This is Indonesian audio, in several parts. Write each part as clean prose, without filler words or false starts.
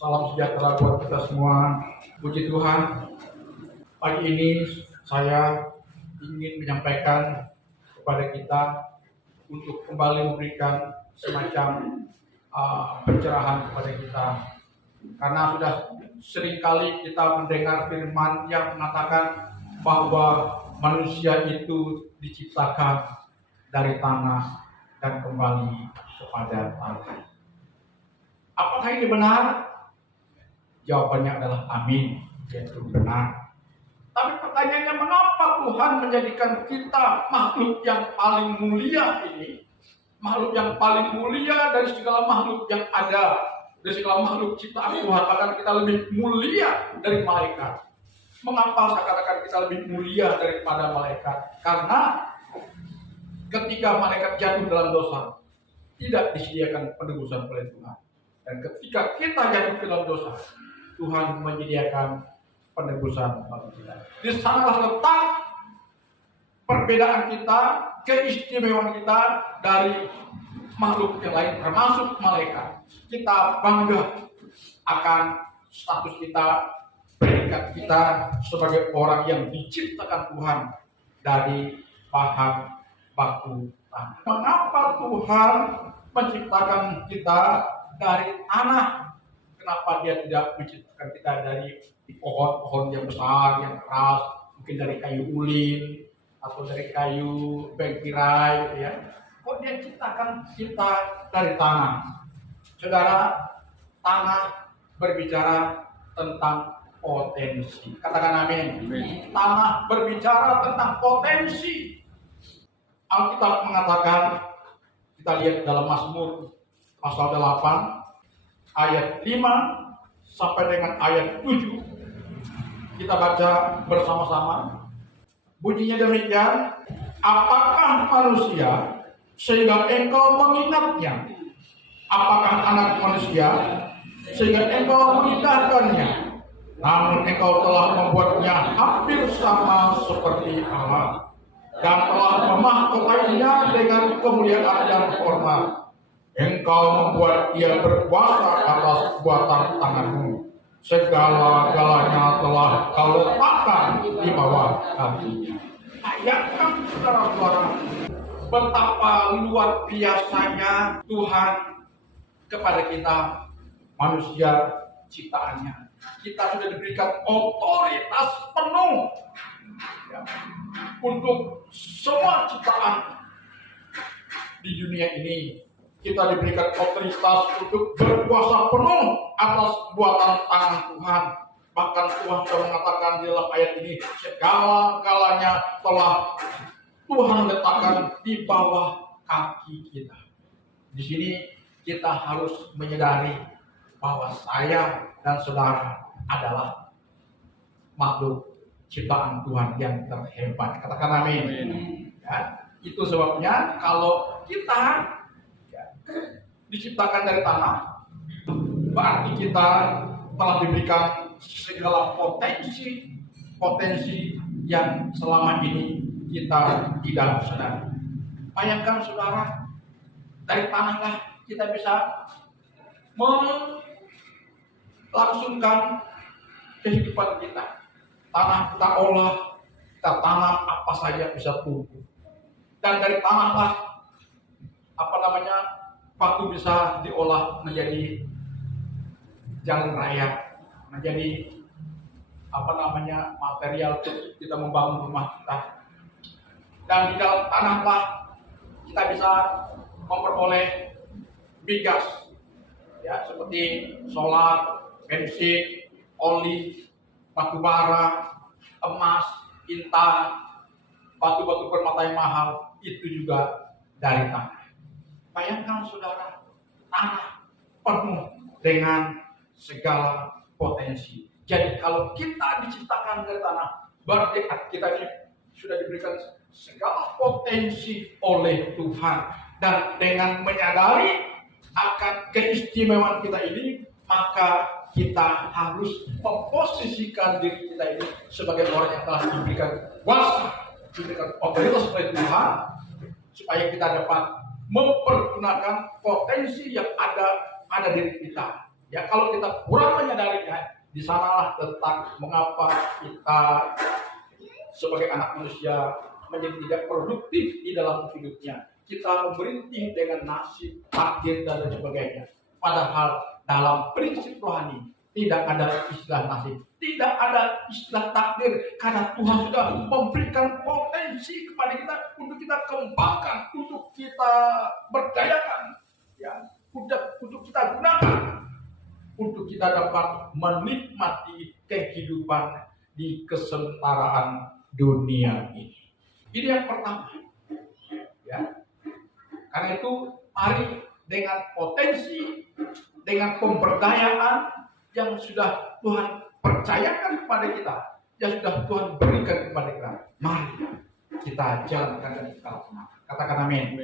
Salam sejahtera buat kita semua. Puji Tuhan, pagi ini saya ingin menyampaikan kepada kita untuk kembali memberikan semacam pencerahan kepada kita. Karena sudah seringkali kita mendengar firman yang mengatakan bahwa manusia itu diciptakan dari tanah dan kembali kepada tanah. Apakah ini benar? Jawabannya adalah amin, yaitu benar. Tapi pertanyaannya, mengapa Tuhan menjadikan kita makhluk yang paling mulia ini? Makhluk yang paling mulia dari segala makhluk yang ada, dari segala makhluk ciptaan Tuhan. Bahkan kita lebih mulia dari malaikat. Mengapa saya katakan kita lebih mulia daripada malaikat? Karena ketika malaikat jatuh dalam dosa, tidak disediakan penebusan oleh Tuhan. Dan ketika kita jatuh dalam dosa, Tuhan menyediakan penebusan bagi kita. Di sanalah letak perbedaan kita, keistimewaan kita dari makhluk yang lain, termasuk malaikat. Kita bangga akan status kita, predikat kita sebagai orang yang diciptakan Tuhan dari bahan baku tanah. Mengapa Tuhan menciptakan kita dari tanah? Kenapa dia tidak menciptakan kita dari pohon-pohon yang besar, yang keras, mungkin dari kayu ulin atau dari kayu bengkirai, ya? Kok dia ciptakan kita dari tanah? Saudara, tanah berbicara tentang potensi. Katakan amin. Tanah berbicara tentang potensi. Alkitab mengatakan, kita lihat dalam Mazmur pasal 8 ayat 5 sampai dengan ayat 7. Kita baca bersama-sama. Bunyinya demikian, apakah manusia sehingga engkau mengingatnya? Apakah anak manusia sehingga engkau mengindahkannya? Namun engkau telah membuatnya hampir sama seperti Allah, dan telah memahkotainya dengan kemuliaan dan hormat. Engkau membuat dia berkuasa atas buatan tanganmu. Segala-galanya telah kau letakkan di bawah kakinya. Bayangkan saudara-saudara, betapa luar biasanya Tuhan kepada kita, manusia ciptaannya. Kita sudah diberikan otoritas penuh, ya, untuk semua ciptaan di dunia ini. Kita diberikan otoritas untuk berkuasa penuh atas buatan tangan Tuhan. Bahkan Tuhan sudah mengatakan di dalam ayat ini, segala-galanya telah Tuhan letakkan di bawah kaki kita. Di sini kita harus menyadari bahwa saya dan saudara adalah makhluk ciptaan Tuhan yang terhebat. Katakan amin. Ya, itu sebabnya kalau kita diciptakan dari tanah, berarti kita telah diberikan segala potensi yang selama ini kita tidak sadari. Bayangkan saudara, dari tanahlah kita bisa melangsungkan kehidupan kita. Tanah kita olah, kita tanam apa saja bisa tumbuh. Dan dari tanahlah batu bisa diolah menjadi jalan raya, menjadi material untuk kita membangun rumah kita. Dan di dalam tanahlah kita bisa memperoleh migas, ya, seperti solar, bensin, oli, batu bara, emas, intan, batu-batu permata yang mahal, itu juga dari tanah. Bayangkan saudara, tanah penuh dengan segala potensi. Jadi kalau kita diciptakan dari tanah, berarti kita ini sudah diberikan segala potensi oleh Tuhan. Dan dengan menyadari akan keistimewaan kita ini, maka kita harus memposisikan diri kita ini sebagai orang yang telah diberikan kuasa, diberikan otoritas oleh Tuhan, supaya kita dapat mempergunakan potensi yang ada pada diri kita. Ya, kalau kita kurang menyadarinya, di sanalah letak mengapa kita sebagai anak manusia menjadi tidak produktif di dalam hidupnya. Kita berhenti dengan nasib, takdir, dan sebagainya. Padahal dalam prinsip rohani tidak ada istilah nasib, tidak ada istilah takdir, karena Tuhan sudah memberikan potensi kepada kita untuk kita kembangkan, untuk kita berdayakan, ya, untuk kita gunakan, untuk kita dapat menikmati kehidupan di kesetaraan dunia ini. Ini yang pertama, ya. Karena itu mari dengan potensi, dengan pemberdayaan yang sudah Tuhan percayakan kepada kita, yang sudah Tuhan berikan kepada kita, mari kita jalankan dan kita laksanakan. Katakan amin.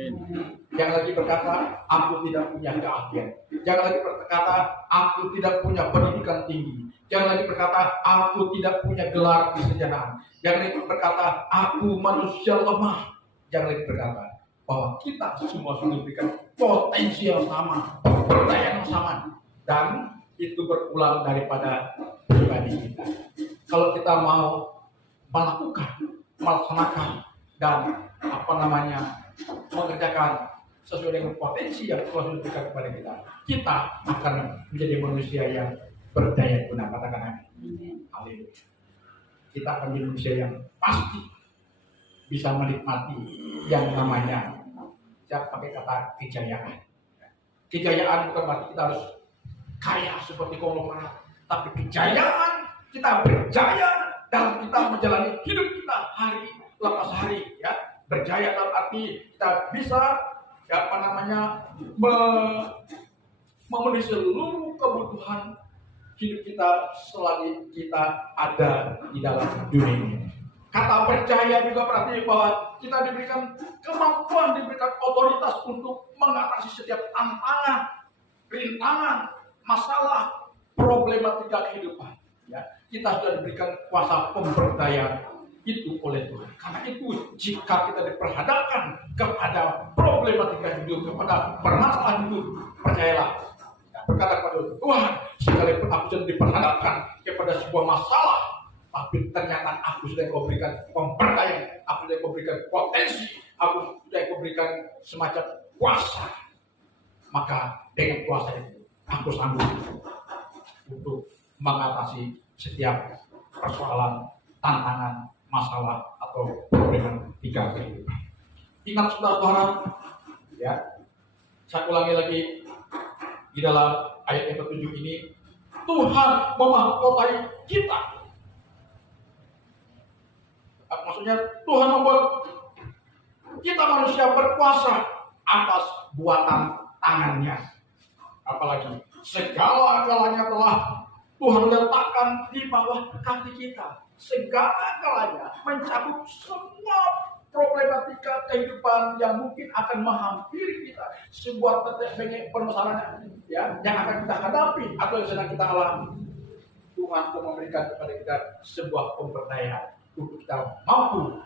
Jangan lagi berkata, aku tidak punya keahlian. Jangan lagi berkata, aku tidak punya pendidikan tinggi. Jangan lagi berkata, aku tidak punya gelar kesejanaan. Jangan lagi berkata, aku manusia lemah. Jangan lagi berkata bahwa kita semua sudah diberikan potensi yang sama, pemberdayaan yang sama, dan itu berulang daripada pribadi kita. Kalau kita mau melaksanakan dan mengerjakan sesuai dengan potensi yang Tuhan sudah berikan kepada kita, kita akan menjadi manusia yang berdaya guna. Katakan amin. Haleluya. Kita akan menjadi manusia yang pasti bisa menikmati yang namanya, saya pakai kata kejayaan. Kejayaan bukan berarti kita harus kaya seperti konglomerat, tapi kejayaan kita berjaya dalam kita menjalani hidup kita hari lepas hari, ya. Berjaya dalam arti kita bisa memenuhi seluruh kebutuhan hidup kita selagi kita ada di dalam dunia ini. Kata percaya juga berarti bahwa kita diberikan kemampuan, diberikan otoritas untuk mengatasi setiap tantangan, rintangan, masalah, problematika kehidupan. Ya, kita sudah diberikan kuasa pemberdayaan itu oleh Tuhan. Karena itu jika kita diperhadapkan kepada problematika hidup, kepada permasalahan hidup, percayalah, berkata kepada Tuhan, sekalipun aku sudah diperhadapkan kepada sebuah masalah, tapi ternyata aku sudah memberikan pemberdayaan, aku sudah memberikan potensi, aku sudah memberikan semacam kuasa, maka dengan kuasa itu aku sanggup untuk mengatasi setiap persoalan, tantangan, masalah atau problematika kehidupan. Ingat saudara-saudara, ya, saya ulangi lagi di dalam ayat yang ke-7 ini, Tuhan memahkotai kita. Maksudnya Tuhan membuat kita manusia berkuasa atas buatan tangannya. Apalagi segala-galanya telah Tuhan letakkan di bawah kaki kita. Segala-galanya mencakup semua problematika kehidupan yang mungkin akan menghampiri kita, sebuah banyak permasalahan, ya, yang akan kita hadapi atau yang sedang kita alami. Tuhan telah memberikan kepada kita sebuah pemberdayaan untuk kita mampu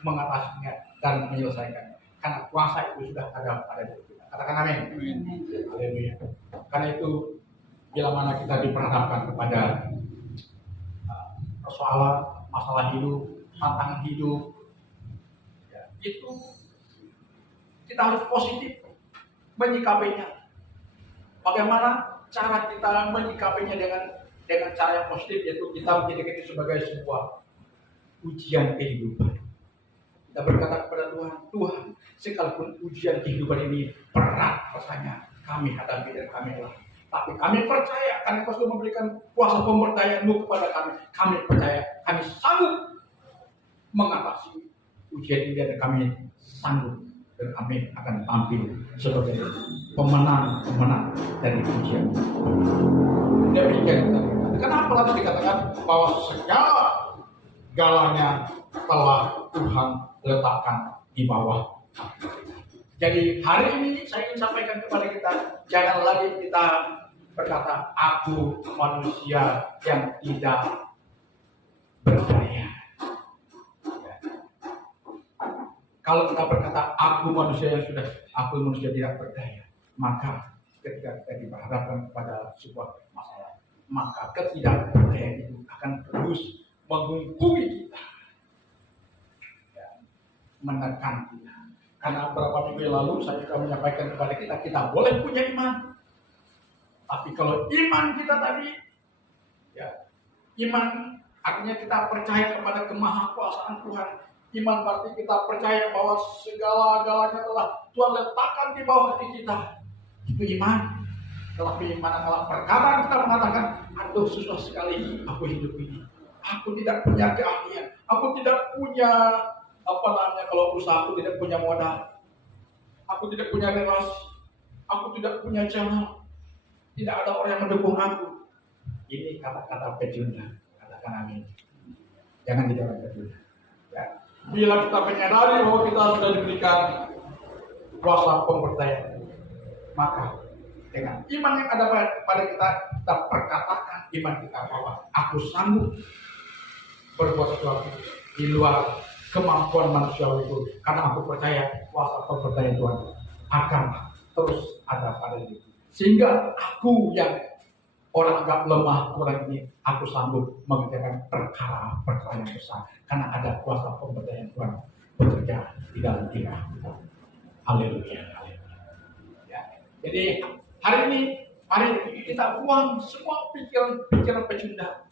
mengatasinya dan menyelesaikannya. Karena kuasa itu sudah ada pada diri kita. Katakan amin. Haleluya. Karena itu bila mana kita diperhadapkan kepada persoalan, masalah hidup, tantangan hidup, ya, itu kita harus positif menyikapinya. Bagaimana cara kita menyikapinya dengan cara yang positif, yaitu kita menjadikan itu sebagai sebuah ujian kehidupan. Kita berkata kepada Tuhan, Tuhan, sekalipun ujian kehidupan ini berat rasanya, kami hadapi dan kami lalui. Tapi kami percaya, karena Kau sudah memberikan kuasa pemberdayaan-Mu kepada kami. Kami percaya, kami sanggup mengatasi ujian ini dan kami sanggup. Dan kami akan tampil sebagai pemenang-pemenang dari ujian. Demikian. Kenapa lagi dikatakan bahwa segala-galanya telah Tuhan letakkan di bawah. Jadi hari ini saya ingin sampaikan kepada kita, jangan lagi kita berkata, aku manusia yang tidak berdaya. Kalau kita berkata, aku manusia tidak berdaya, maka ketika kita dihadapkan pada sebuah masalah, maka ketidakpercayaan itu akan terus menghubungi kita, ya, menekan kita. Karena beberapa minggu lalu saya juga menyampaikan kepada kita boleh punya iman, tapi kalau iman kita tadi, ya, iman artinya kita percaya kepada kemahakuasaan Tuhan. Iman berarti kita percaya bahwa segala-galanya telah Tuhan letakkan di bawah hati kita. Itu iman. Tetapi manakala perkataan kita mengatakan, aduh susah sekali aku hidup ini. Aku tidak punya keahlian. Aku tidak punya kalau usaha aku tidak punya modal. Aku tidak punya relasi. Aku tidak punya channel. Tidak ada orang yang mendukung aku. Ini kata-kata pecundang. Katakan amin. Jangan jadi orang pecundang. Ya. Bila kita menyadari bahwa kita sudah diberikan kuasa pemberdayaan, maka dengan iman yang ada pada kita perkatakan iman kita bahwa aku sanggup berbuat sesuatu di luar kemampuan manusiawi itu, karena aku percaya kuasa pemberdayaan Tuhan akan terus ada pada diri. Sehingga aku yang orang agak lemah kurang ini, aku sanggup mengerjakan perkara-perkara yang besar karena ada kuasa pemberdayaan Tuhan bekerja di dalam diri kita. Haleluya. Ya. Jadi hari ini mari kita buang semua pikiran pecundang.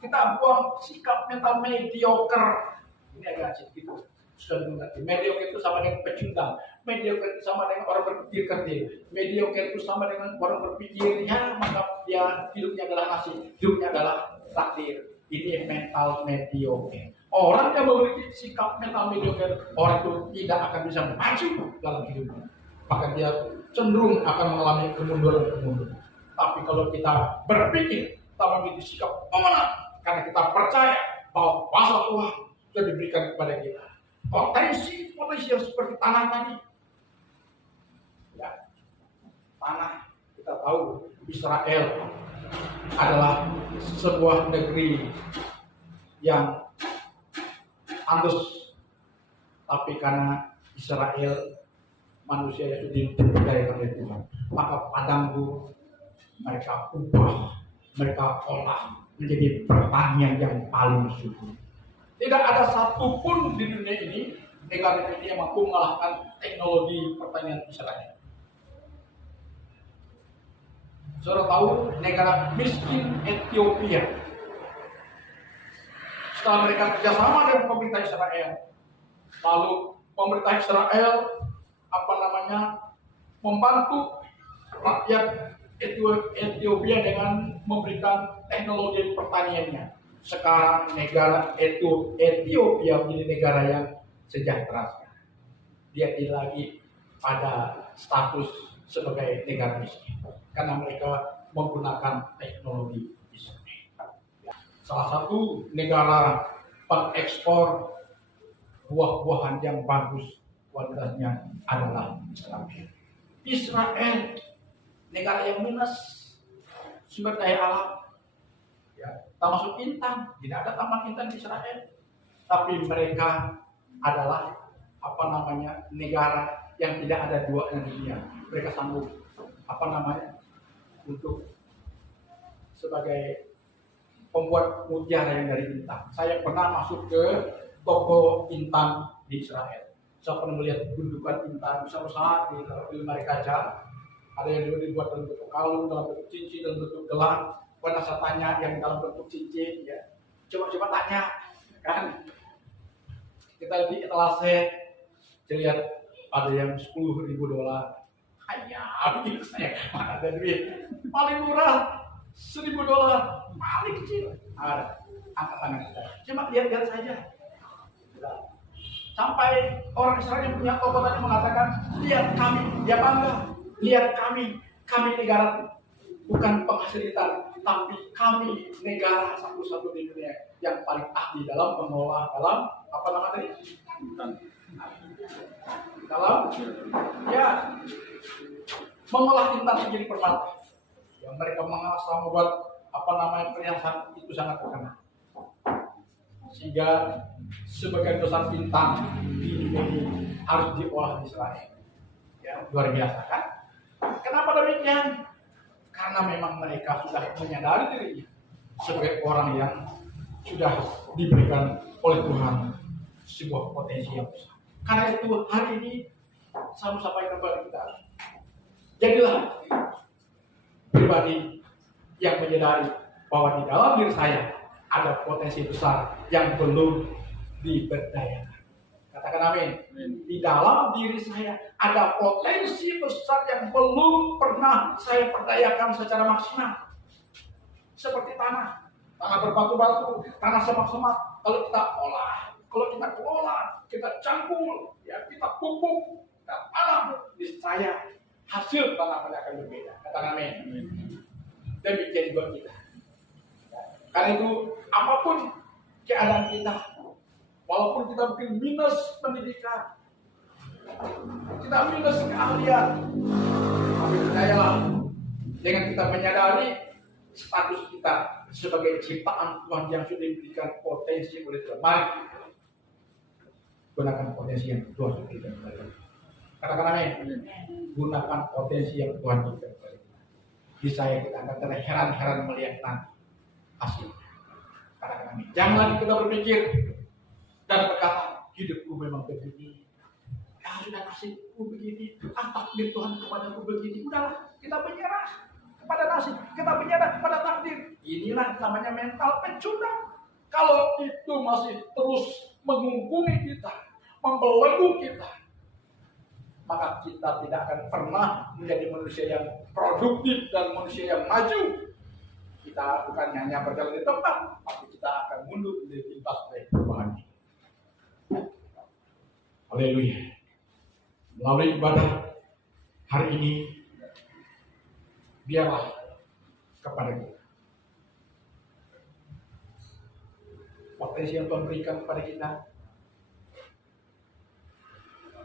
Kita buang sikap mental mediocre. Ini agak sedikit sudah mengerti. Mediocre itu sama dengan pecundang. Mediocre itu sama dengan orang berpikir kerdil. Mediocre itu sama dengan orang berpikir, ya maka dia hidupnya adalah nasib, hidupnya adalah takdir. Ini mental mediocre. Orang yang memiliki sikap mental mediocre, orang itu tidak akan bisa maju dalam hidupnya. Bahkan dia cenderung akan mengalami kemunduran. Tapi kalau kita berpikir, kita memiliki sikap pemenang, karena kita percaya bahwa kuasa Tuhan sudah diberikan kepada kita. Potensi yang seperti tanah tadi. Ya, tanah kita tahu Israel adalah sebuah negeri yang tandus, tapi karena Israel manusia yang diberdayakan oleh Tuhan, maka padang itu mereka ubah, mereka olah menjadi pertanian yang paling subur. Tidak ada satupun di dunia ini negara ini yang mampu mengalahkan teknologi pertanian Israel. Saudara tahu negara miskin Ethiopia, setelah mereka kerjasama dengan pemerintah Israel, lalu pemerintah Israel membantu rakyat Ethiopia dengan memberikan teknologi pertaniannya. Sekarang negara Ethiopia menjadi negara yang sejahtera sekarang. Dia tidak lagi pada status sebagai negara miskin karena mereka menggunakan teknologi Israel. Salah satu negara pengekspor buah-buahan yang bagus kualitasnya adalah Israel. Israel negara yang minus sumber daya alam. Ya, termasuk intan, tidak ada taman intan di Israel, tapi mereka adalah negara yang tidak ada duanya di dunia. Mereka sanggup untuk sebagai pembuat mutiara yang dari intan. Saya pernah masuk ke toko intan di Israel. Saya pernah melihat gundukan intan besar-besar di lemari kaca. Ada yang dibuat dalam bentuk kalung, dalam bentuk cincin, dalam bentuk gelang. Pernah saya tanya yang dalam bentuk cincin, ya. Coba tanya, kan? Kita di etalase, saya lihat ada yang $10,000. Hanya, begitu saya, mana ada duit. Paling murah, $1,000, paling kecil. Ada, angkat tangan kita. Cuma lihat saja. Sampai orang Israel yang punya toko tadi mengatakan, lihat kami, dia bangga. Lihat kami negara bukan penghasil intan, tapi kami negara satu-satu di dunia yang paling ahli dalam mengolah mengolah intan menjadi permata. Yang mereka mengolah selama buat perhiasan itu sangat terkenal. Sehingga sebagian besar intan di dunia ini harus diolah di Israel. Ya, luar biasa kan? Kenapa Kenapa demikian? Karena memang mereka sudah menyadari dirinya sebagai orang yang sudah diberikan oleh Tuhan sebuah potensi yang besar. Karena itu hari ini saya sampaikan kepada kita, jadilah pribadi yang menyadari bahwa di dalam diri saya ada potensi besar yang belum diberdayakan. Katakan amin. Di dalam diri saya ada potensi besar yang belum pernah saya perdayakan secara maksimal. Seperti tanah berbatu-batu, tanah semak-semak. Kalau kita olah, kalau kita kelola, kita cangkul, ya kita pupuk, kita tanam, niscaya hasil tanahnya akan berbeda. Katakan amin. Demikian juga kita. Karena itu apapun keadaan kita, walaupun kita mungkin minus pendidikan, kita minus keahlian, tapi percayalah, dengan kita menyadari status kita sebagai ciptaan Tuhan yang sudah diberikan potensi oleh Tuhan. Mari gunakan potensi yang Tuhan berikan kepada kita. Katakan amin. Gunakan potensi yang Tuhan berikan kepada kita. Di saya kita akan terheran-heran melihat nanti hasilnya. Katakan amin. Jangan kita berpikir dan berkata, hidupku memang begini, sudah nasibku begini, takdir Tuhan kepadaku begini. Udahlah, kita menyerah kepada nasib, kita menyerah kepada takdir. Inilah namanya mental pecundang. Kalau itu masih terus mengungkungi kita, membelenggu kita, maka kita tidak akan pernah menjadi manusia yang produktif dan manusia yang maju. Kita bukan hanya berjalan di tempat, tapi kita akan mundur di lintas oleh perubahan. Haleluya. Melalui ibadah hari ini, biarlah kepada kita potensi yang Tuhan berikan kepada kita.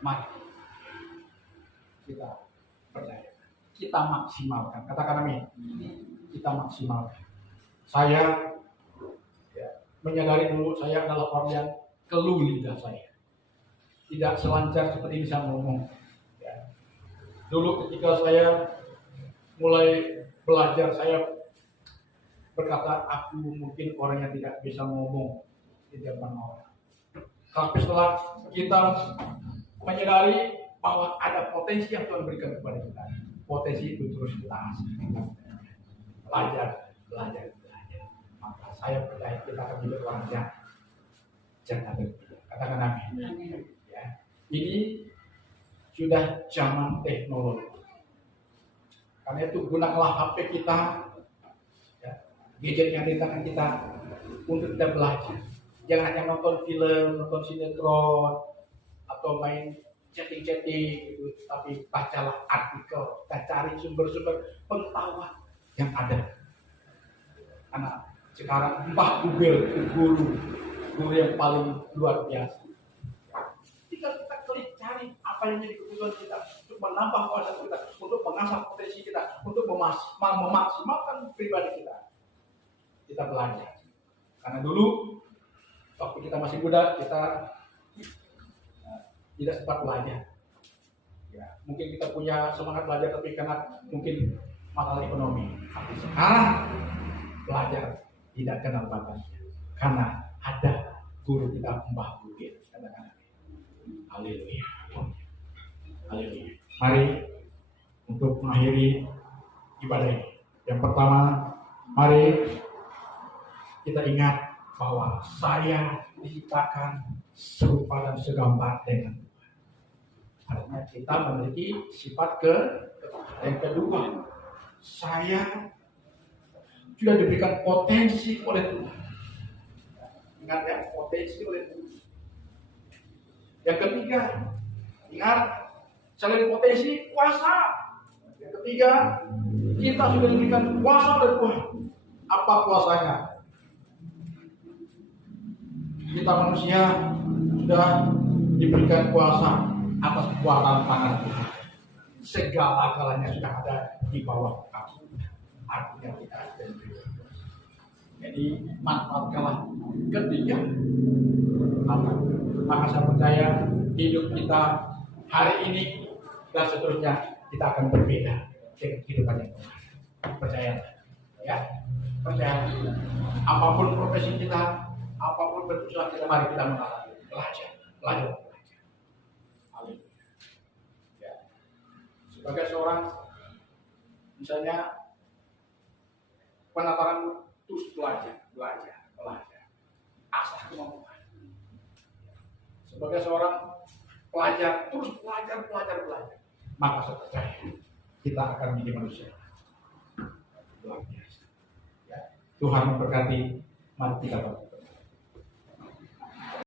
Mari kita percaya, kita maksimalkan. Katakan amin. Kita maksimalkan. Saya menyadari dulu saya adalah orang yang keluh lidah saya. Tidak selancar seperti ini saya ngomong. Dulu ketika saya mulai belajar, saya berkata aku mungkin orang yang tidak bisa ngomong di depan orang. Tapi setelah kita menyadari bahwa ada potensi yang Tuhan berikan kepada kita, potensi itu terus kita asah. Belajar. Maka saya percaya kita akan menjadi orang yang jangan berbeda. Katakan amin. Ya. Ini sudah zaman teknologi. Karena itu gunakanlah HP kita, ya, gadget yang di tangan kita untuk kita belajar. Jangan hanya nonton film, nonton sinetron, atau main chatting-chatting, gitu. Tapi bacalah artikel, kita cari sumber-sumber pengetahuan yang ada. Karena sekarang Mbah Google itu guru yang paling luar biasa. Tinggal kita klik cari apa yang jadi kebutuhan kita untuk menambah kuasa kita, untuk mengasah potensi kita, untuk memaksimalkan pribadi kita. Kita belajar. Karena dulu waktu kita masih muda kita tidak sempat belajar. Ya, mungkin kita punya semangat belajar tapi karena mungkin masalah ekonomi. Tapi sekarang belajar tidak kenal batasnya. Karena ada guru kita Mbah Google. Katakan haleluya. Haleluya. Mari untuk mengakhiri ibadah ini. Yang pertama, mari kita ingat bahwa saya diciptakan serupa dan segambar dengan Tuhan. Artinya kita memiliki sifat yang kedua, saya sudah diberikan potensi oleh Tuhan. Ingat ya, potensi oleh Tuhan. Yang ketiga, ingat selain potensi, kuasa. Yang ketiga, kita sudah diberikan kuasa oleh Tuhan. Apa kuasanya? Kita manusia sudah diberikan kuasa atas kekuatan tangan Tuhan. Segala-galanya sudah ada di bawah kaki. Artinya kita ada di bawah. Jadi manfaatkanlah ketiga. Maka saya percaya hidup kita hari ini dan seterusnya kita akan berbeda. dengan kehidupan yang benar. Percaya, ya, percaya. Apapun profesi kita, apapun bentuk usaha kita, mari kita mengalami, belajar. Amin. Ya. Sebagai seorang, misalnya penataran terus belajar. Asah kemampuan. Sebagai seorang pelajar, terus belajar. Maka saya percaya kita akan menjadi manusia luar biasa. Ya. Tuhan memberkati, mari kita berdoa.